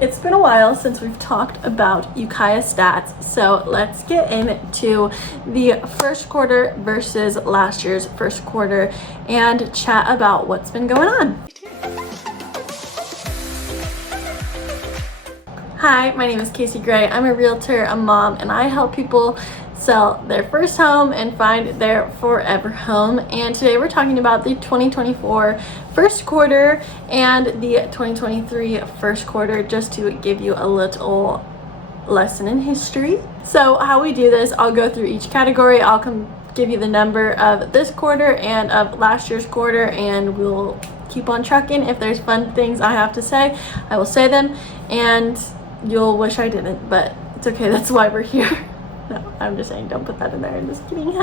It's been a while since we've talked about Ukiah stats, so let's get into the first quarter versus last year's first quarter and chat about what's been going on. Hi, my name is Casey Gray. I'm a realtor, a mom, and I help people sell their first home and find their forever home. And today we're talking about the 2024 first quarter and the 2023 first quarter, just to give you a little lesson in history. So how we do this, I'll go through each category. I'll give you the number of this quarter and of last year's quarter, and we'll keep on trucking. If there's fun things I have to say, I will say them, and you'll wish I didn't, but it's okay. That's why we're here. No, I'm just saying, don't put that in there. I'm just kidding.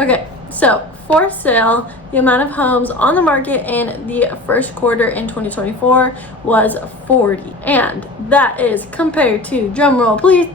Okay, so for sale, the amount of homes on the market in the first quarter in 2024 was 40. And that is compared to, drumroll please,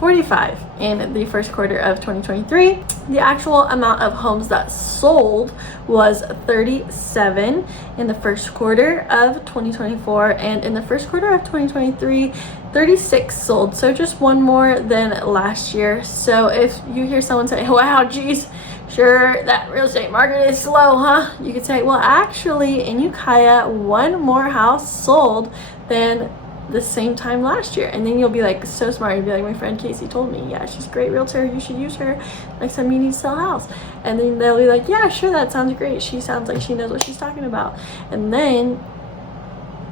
45 in the first quarter of 2023. The actual amount of homes that sold was 37 in the first quarter of 2024, and in the first quarter of 2023, 36 sold, so just one more than last year. So if you hear someone say, wow, geez, sure, that real estate market is slow, huh? You could say, well, actually in Ukiah, one more house sold than the same time last year. And then you'll be like so smart, you'll be like, my friend Casey told me, yeah, she's a great realtor, you should use her next time you need to sell a house. And then they'll be like, yeah, sure, that sounds great, she sounds like she knows what she's talking about. And then,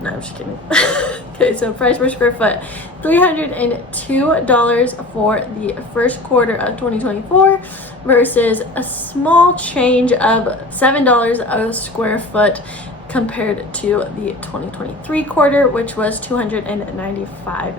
no, I'm just kidding. Okay, so price per square foot, $302 for the first quarter of 2024 versus a small change of $7 a square foot compared to the 2023 quarter, which was $295.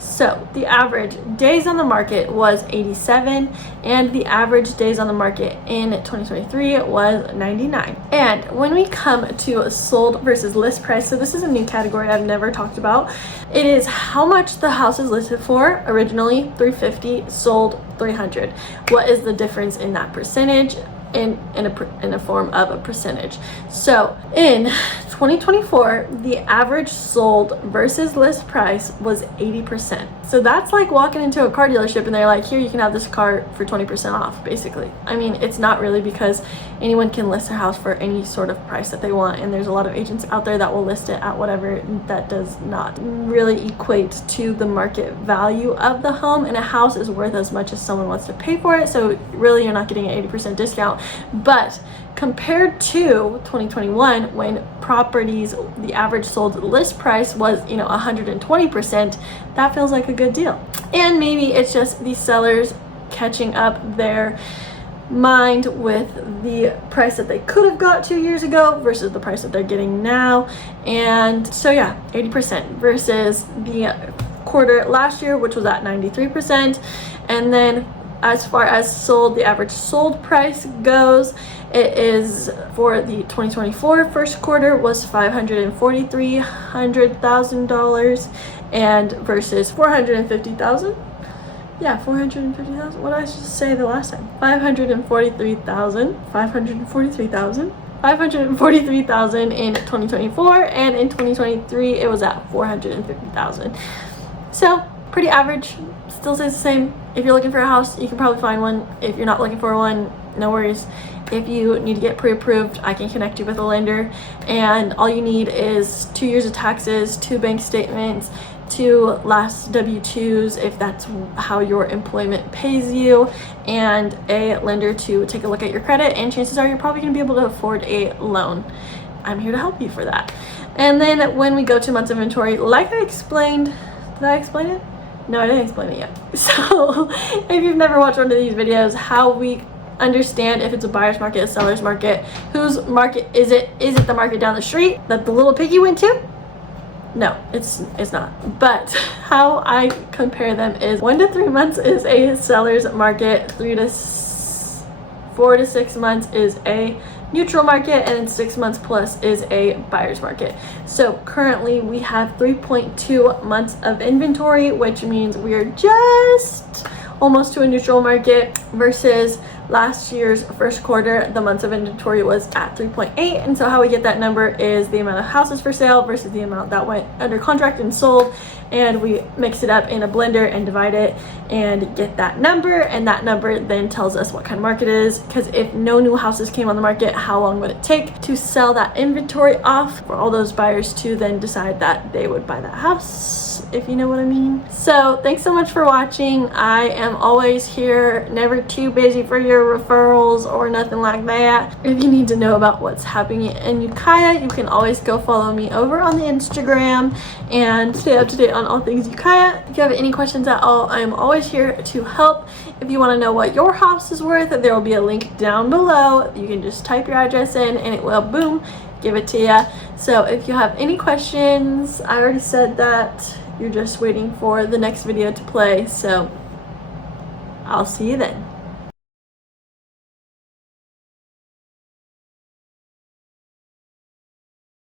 So the average days on the market was 87, and the average days on the market in 2023 was 99. And when we come to sold versus list price, so this is a new category I've never talked about. It is how much the house is listed for. Originally $350, sold $300. What is the difference in that percentage? In a form of a percentage. So in 2024, the average sold versus list price was 80%. So that's like walking into a car dealership and they're like, here, you can have this car for 20% off, basically. I mean, it's not really, because anyone can list their house for any sort of price that they want, and there's a lot of agents out there that will list it at whatever. That does not really equate to the market value of the home, and a house is worth as much as someone wants to pay for it. So really, you're not getting an 80% discount. But compared to 2021, when properties, the average sold list price was 120%, that feels like a good deal. And maybe it's just the sellers catching up their mind with the price that they could have got 2 years ago versus the price that they're getting now. And so yeah, 80% versus the quarter last year, which was at 93%. And then as far as sold, the average sold price goes, it is for the 2024 first quarter was $543,000 and versus $450,000. Yeah, $450,000. What did I just say the last time? $543,000 in 2024, and in 2023 it was at $450,000. So pretty average. Still stays the same. If you're looking for a house, you can probably find one. If you're not looking for one, no worries. If you need to get pre-approved, I can connect you with a lender, and all you need is 2 years of taxes, 2 bank statements, 2 last W-2s if that's how your employment pays you, and a lender to take a look at your credit, and chances are you're probably going to be able to afford a loan. I'm here to help you for that. And then when we go to months inventory, like I explained, did I explain it? No, I didn't explain it yet. So if you've never watched one of these videos, how we understand if it's a buyer's market, a seller's market, whose market is it? Is it the market down the street that the little piggy went to? No, it's not. But how I compare them is 1 to 3 months is a seller's market, 4 to 6 months is a neutral market, and 6 months plus is a buyer's market. So currently we have 3.2 months of inventory, which means we are just almost to a neutral market versus last year's first quarter, the months of inventory was at 3.8, and so how we get that number is the amount of houses for sale versus the amount that went under contract and sold, and we mix it up in a blender and divide it and get that number, and that number then tells us what kind of market it is, because if no new houses came on the market, how long would it take to sell that inventory off for all those buyers to then decide that they would buy that house, if you know what I mean. So thanks so much for watching. I am always here, never too busy for your referrals or nothing like that. If you need to know about what's happening in Ukiah, you can always go follow me over on the Instagram and stay up to date on all things Ukiah. If you have any questions at all, I am always here to help. If you want to know what your house is worth, there will be a link down below. You can just type your address in and it will, boom, give it to you. So if you have any questions, I already said that you're just waiting for the next video to play, so I'll see you then.